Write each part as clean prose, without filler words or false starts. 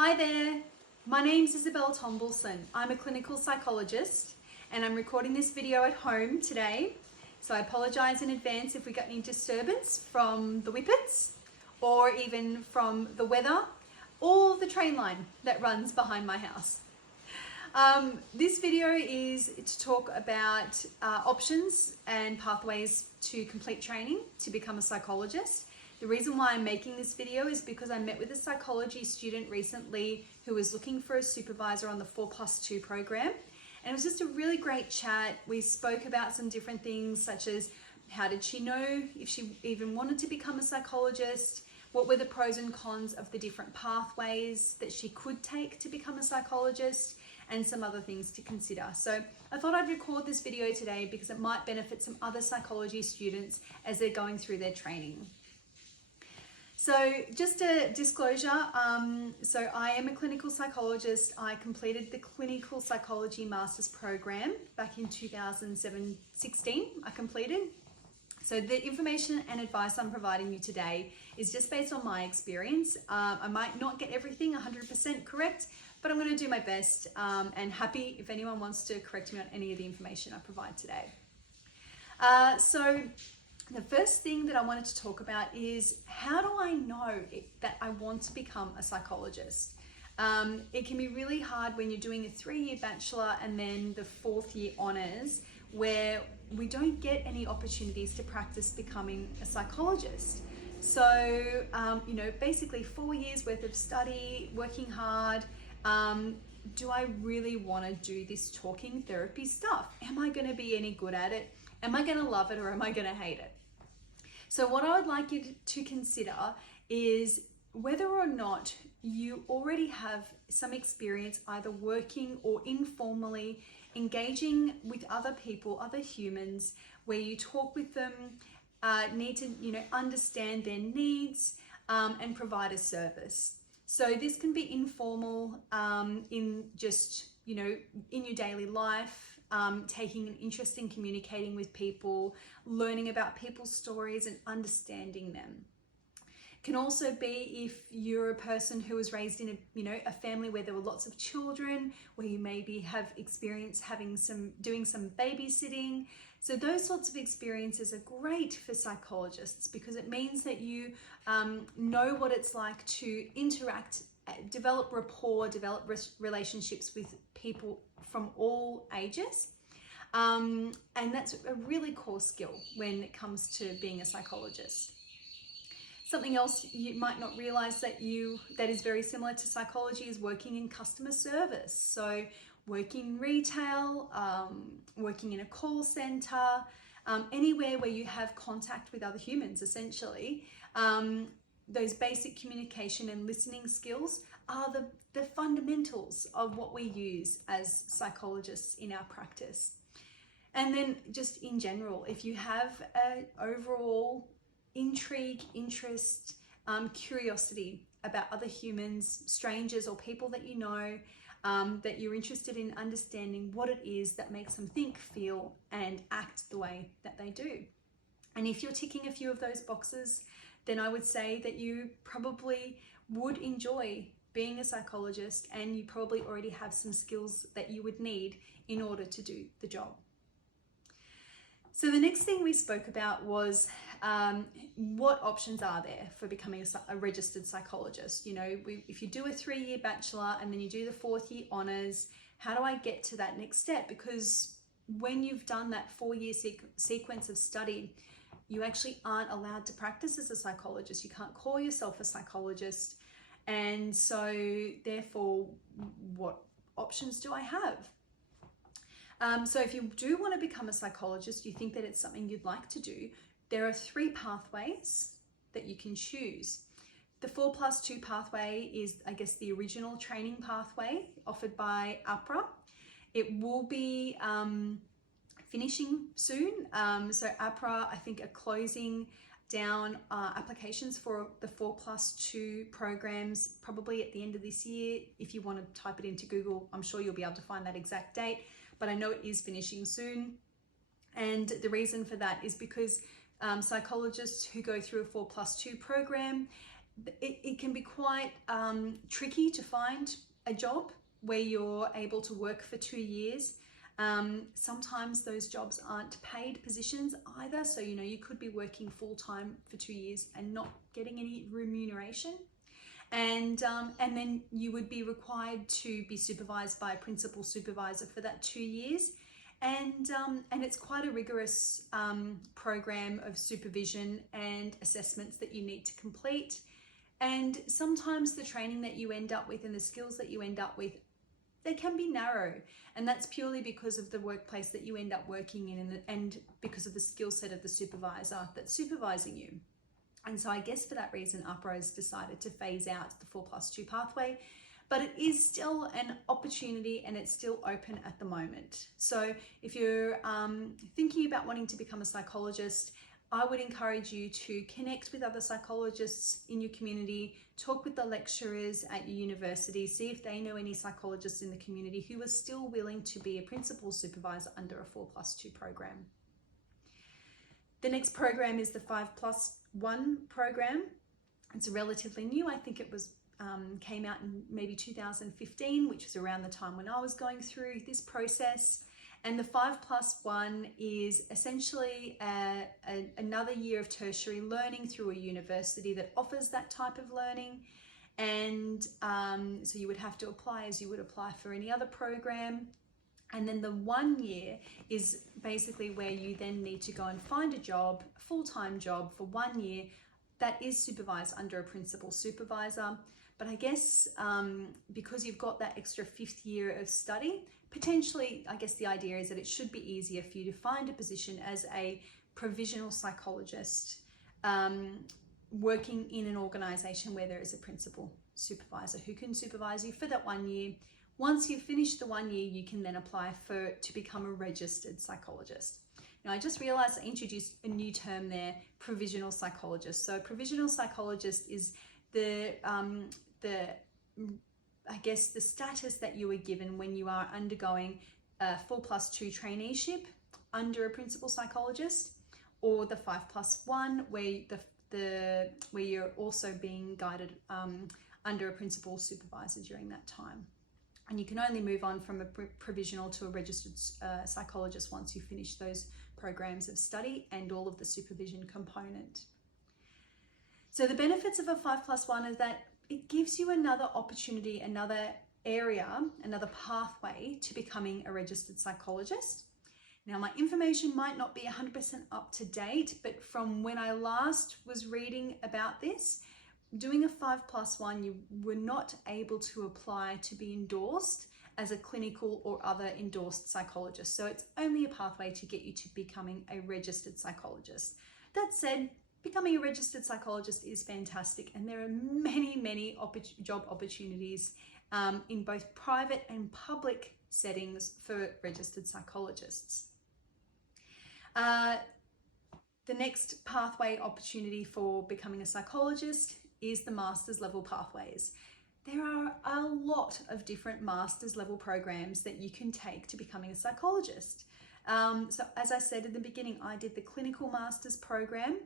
Hi there, my name's Isabelle Tombleson. I'm a clinical psychologist and I'm recording this video at home today. So I apologise in advance if we got any disturbance from the whippets or even from the weather or the train line that runs behind my house. This video is to talk about options and pathways to complete training to become a psychologist. The reason why I'm making this video is because I met with a psychology student recently who was looking for a supervisor on the 4+2 program. And it was just a really great chat. We spoke about some different things such as how did she know if she even wanted to become a psychologist, what were the pros and cons of the different pathways that she could take to become a psychologist, and some other things to consider. So I thought I'd record this video today because it might benefit some other psychology students as they're going through their training. So just a disclosure, so I am a clinical psychologist. I completed the clinical psychology master's program back in 2016, I completed. So the information and advice I'm providing you today is just based on my experience. I might not get everything 100% correct, but I'm going to do my best, and happy if anyone wants to correct me on any of the information I provide today. So the first thing that I wanted to talk about is how do I know that I want to become a psychologist? It can be really hard when you're doing a 3-year bachelor and then the 4th year honours where we don't get any opportunities to practice becoming a psychologist. So, basically 4 years worth of study, working hard. Do I really want to do this talking therapy stuff? Am I going to be any good at it? Am I going to love it or am I going to hate it? So what I would like you to consider is whether or not you already have some experience either working or informally engaging with other people, other humans, where you talk with them, need to understand their needs, and provide a service. So this can be informal, in just in your daily life, taking an interest in communicating with people, learning about people's stories and understanding them. Can also be if you're a person who was raised in a family where there were lots of children, where you maybe have experience doing some babysitting. So those sorts of experiences are great for psychologists because it means that you know what it's like to interact, develop rapport, develop relationships with people from all ages. And that's a really core skill when it comes to being a psychologist. Something else you might not realize that is very similar to psychology is working in customer service. So working in retail, working in a call center, anywhere where you have contact with other humans, essentially. Those basic communication and listening skills are the fundamentals of what we use as psychologists in our practice. And then just in general, if you have an overall intrigue, interest, curiosity about other humans, strangers or people that you know, that you're interested in understanding what it is that makes them think, feel and act the way that they do. And if you're ticking a few of those boxes, then I would say that you probably would enjoy being a psychologist and you probably already have some skills that you would need in order to do the job. So the next thing we spoke about was what options are there for becoming a registered psychologist. If you do a 3-year bachelor and then you do the 4th year honours, how do I get to that next step? Because when you've done that 4-year sequence of study, you actually aren't allowed to practice as a psychologist. You can't call yourself a psychologist. And so therefore, what options do I have? So if you do want to become a psychologist, you think that it's something you'd like to do, there are 3 pathways that you can choose. The 4+2 pathway is, I guess, the original training pathway offered by APRA. It will be finishing soon. So APRA, I think, are closing down applications for the 4+2 programs probably at the end of this year. If you want to type it into Google, I'm sure you'll be able to find that exact date, but I know it is finishing soon. And the reason for that is because psychologists who go through a 4+2 program, it can be quite tricky to find a job where you're able to work for 2 years. Sometimes those jobs aren't paid positions either. So, you know, you could be working full-time for 2 years and not getting any remuneration. And then you would be required to be supervised by a principal supervisor for that 2 years. And it's quite a rigorous program of supervision and assessments that you need to complete. And sometimes the training that you end up with and the skills that you end up with, they can be narrow, and that's purely because of the workplace that you end up working in and because of the skill set of the supervisor that's supervising you. And so I guess for that reason, UPRA's decided to phase out the 4+2 pathway, but it is still an opportunity and it's still open at the moment. So if you're thinking about wanting to become a psychologist, I would encourage you to connect with other psychologists in your community, talk with the lecturers at your university, see if they know any psychologists in the community who are still willing to be a principal supervisor under a 4+2 program. The next program is the 5+1 program. It's relatively new. I think it was came out in maybe 2015, which was around the time when I was going through this process. And the 5+1 is essentially another year of tertiary learning through a university that offers that type of learning. And so you would have to apply as you would apply for any other program. And then the 1 year is basically where you then need to go and find a job, a full-time job for 1 year that is supervised under a principal supervisor. But I guess because you've got that extra 5th year of study, potentially, I guess the idea is that it should be easier for you to find a position as a provisional psychologist working in an organisation where there is a principal supervisor who can supervise you for that 1 year. Once you've finished the 1 year, you can then apply to become a registered psychologist. Now, I just realised I introduced a new term there, provisional psychologist. So a provisional psychologist is I guess the status that you are given when you are undergoing a 4+2 traineeship under a principal psychologist, or the 5+1 where you're also being guided under a principal supervisor during that time. And you can only move on from a provisional to a registered psychologist once you finish those programs of study and all of the supervision component. So the benefits of a 5+1 is that it gives you another opportunity, another area, another pathway to becoming a registered psychologist. Now, my information might not be 100% up to date, but from when I last was reading about this, doing a 5+1, you were not able to apply to be endorsed as a clinical or other endorsed psychologist. So it's only a pathway to get you to becoming a registered psychologist. That said, becoming a registered psychologist is fantastic, and there are many job opportunities in both private and public settings for registered psychologists. The next pathway opportunity for becoming a psychologist is the master's level pathways. There are a lot of different master's level programs that you can take to becoming a psychologist. So as I said at the beginning, I did the clinical master's program.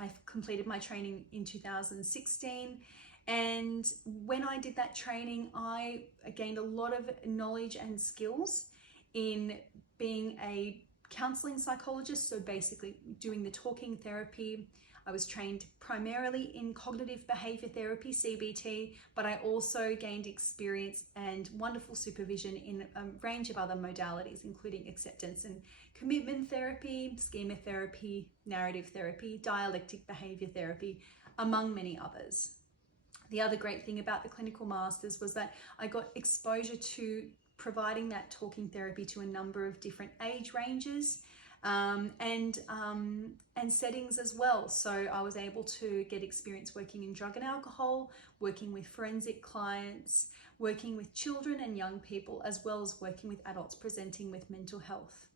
I've completed my training in 2016, and when I did that training, I gained a lot of knowledge and skills in being a counseling psychologist, so basically doing the talking therapy. I was trained primarily in cognitive behavior therapy, CBT, but I also gained experience and wonderful supervision in a range of other modalities, including acceptance and commitment therapy, schema therapy, narrative therapy, dialectic behavior therapy, among many others. The other great thing about the clinical masters was that I got exposure to providing that talking therapy to a number of different age ranges and settings as well. So I was able to get experience working in drug and alcohol, working with forensic clients, working with children and young people, as well as working with adults presenting with mental health.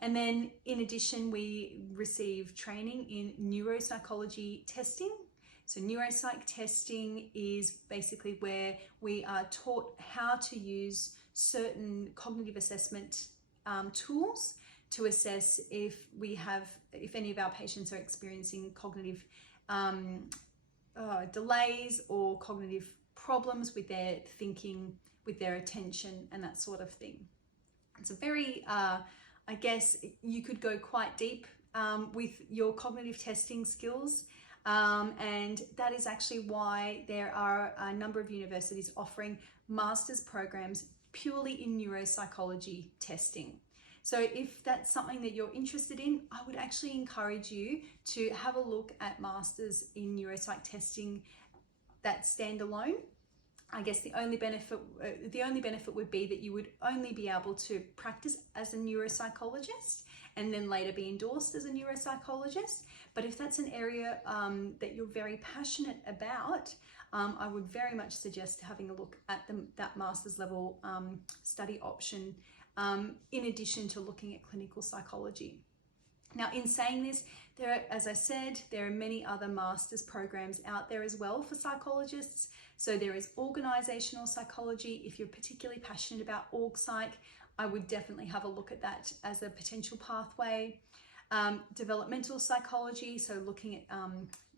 And then in addition, we receive training in neuropsychology testing. So neuropsych testing is basically where we are taught how to use certain cognitive assessment tools to assess if any of our patients are experiencing cognitive delays or cognitive problems with their thinking, with their attention, and that sort of thing. It's a very, I guess you could go quite deep with your cognitive testing skills. And that is actually why there are a number of universities offering master's programs purely in neuropsychology testing. So if that's something that you're interested in, I would actually encourage you to have a look at masters in neuropsych testing that stand alone. I guess the only benefit would be that you would only be able to practice as a neuropsychologist and then later be endorsed as a neuropsychologist. But if that's an area that you're very passionate about, I would very much suggest having a look at that master's level study option in addition to looking at clinical psychology. Now, in saying this, as I said, there are many other master's programs out there as well for psychologists. So there is organizational psychology. If you're particularly passionate about org psych, I would definitely have a look at that as a potential pathway. Developmental psychology, so looking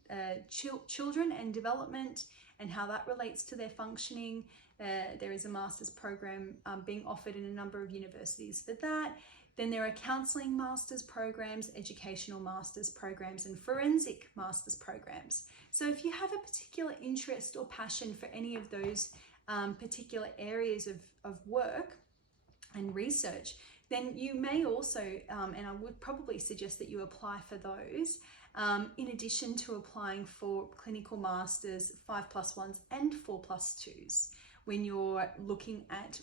at children and development and how that relates to their functioning. There is a master's program being offered in a number of universities for that. Then there are counselling master's programs, educational master's programs, and forensic master's programs. So if you have a particular interest or passion for any of those particular areas of work and research, then you may also, and I would probably suggest that you apply for those, in addition to applying for clinical masters, 5+1s and 4+2s. When you're looking at,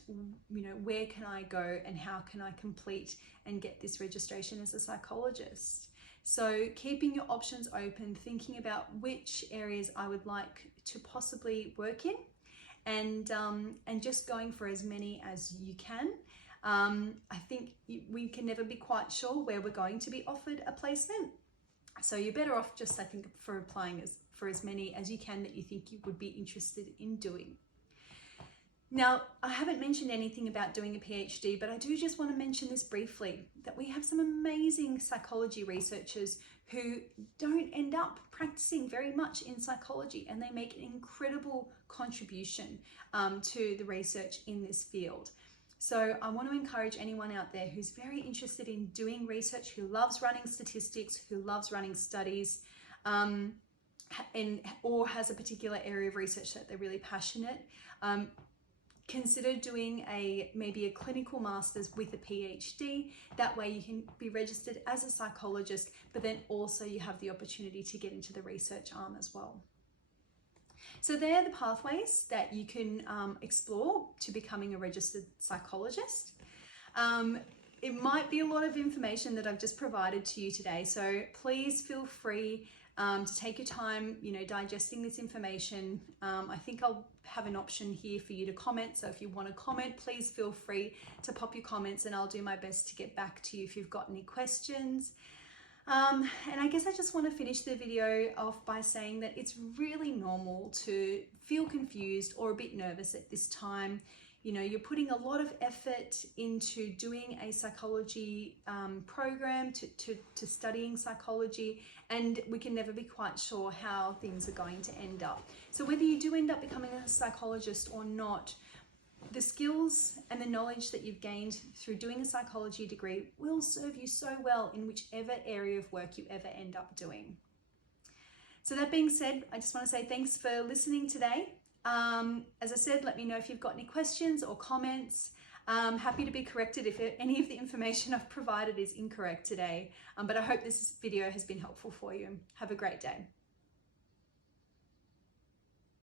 where can I go and how can I complete and get this registration as a psychologist? So keeping your options open, thinking about which areas I would like to possibly work in, and just going for as many as you can. I think we can never be quite sure where we're going to be offered a placement. So you're better off just, I think, for applying for as many as you can that you think you would be interested in doing. Now, I haven't mentioned anything about doing a PhD, but I do just want to mention this briefly, that we have some amazing psychology researchers who don't end up practicing very much in psychology, and they make an incredible contribution to the research in this field. So I want to encourage anyone out there who's very interested in doing research, who loves running statistics, who loves running studies, or has a particular area of research that they're really passionate, consider doing maybe a clinical master's with a PhD. That way you can be registered as a psychologist, but then also you have the opportunity to get into the research arm as well. So they're the pathways that you can explore to becoming a registered psychologist. It might be a lot of information that I've just provided to you today, so please feel free to take your time, digesting this information. I think I'll have an option here for you to comment. So if you want to comment, please feel free to pop your comments and I'll do my best to get back to you if you've got any questions. And I guess I just want to finish the video off by saying that it's really normal to feel confused or a bit nervous at this time. You're putting a lot of effort into doing a psychology program, to studying psychology, and we can never be quite sure how things are going to end up. So whether you do end up becoming a psychologist or not, the skills and the knowledge that you've gained through doing a psychology degree will serve you so well in whichever area of work you ever end up doing. So that being said, I just want to say thanks for listening today. As I said, let me know if you've got any questions or comments. I'm happy to be corrected if any of the information I've provided is incorrect today. But I hope this video has been helpful for you. Have a great day.